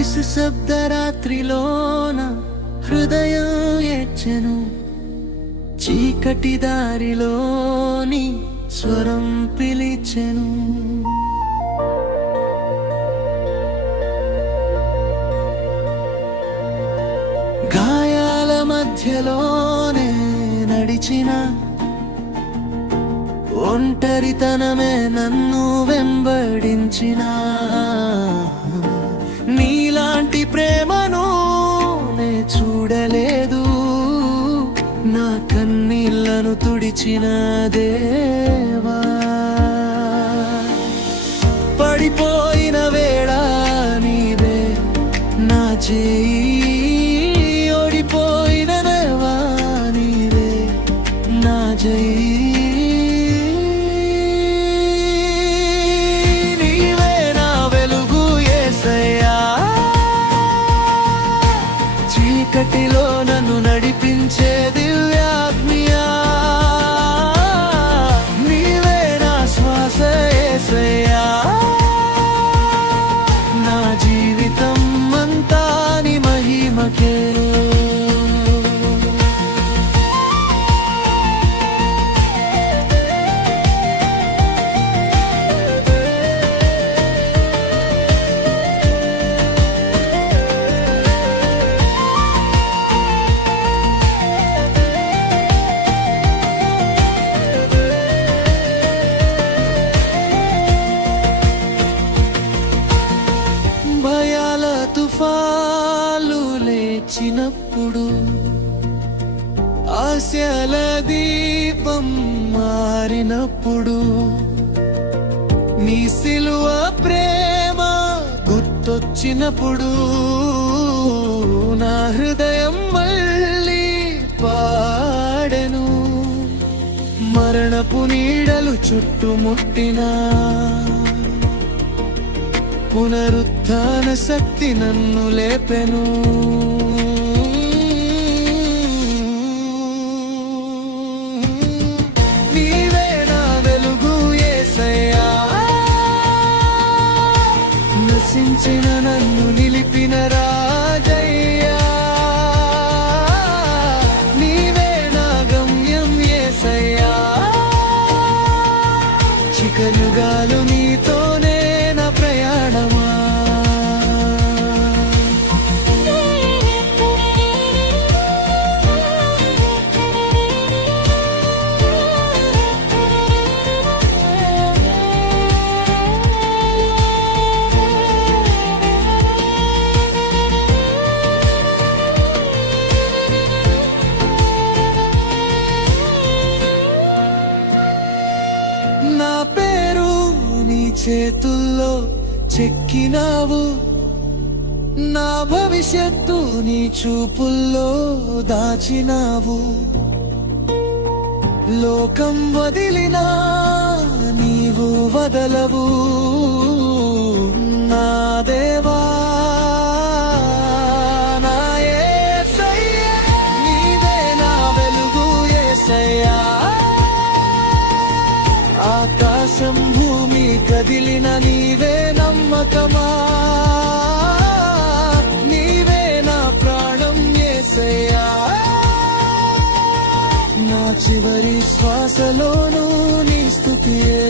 నిశ్శబ్దరాత్రిలోన హృదయం ఎచ్చను చీకటి దారిలోని స్వరం పిలిచెను. గాయాల మధ్యలోనే నడిచిన ఒంటరితనమే నన్ను వెంబడించినా. నీలాంటి ప్రేమను నే చూడలేదు. నా కన్నీళ్ళను తుడిచినదే. ఆశల దీపం మారినప్పుడు నీ సిలువ ప్రేమ గుర్తొచ్చినప్పుడు నా హృదయం మళ్ళీ పాడెను. మరణపు నీడలు చుట్టుముట్టినా పునరుత్థాన శక్తి నన్ను లేపెను. నశించిన నన్ను నిలిపిన చేతుల్లో చెక్కినావు. నా భవిష్యత్తు నీ చూపుల్లో దాచినావు. లోకం వదిలినా నీవు వదలవు. నా నమ్మకమా? నీవే నా ప్రాణం ఏసయ్యా. నా చివరి శ్వాసలోనూ నీ స్థుతియే.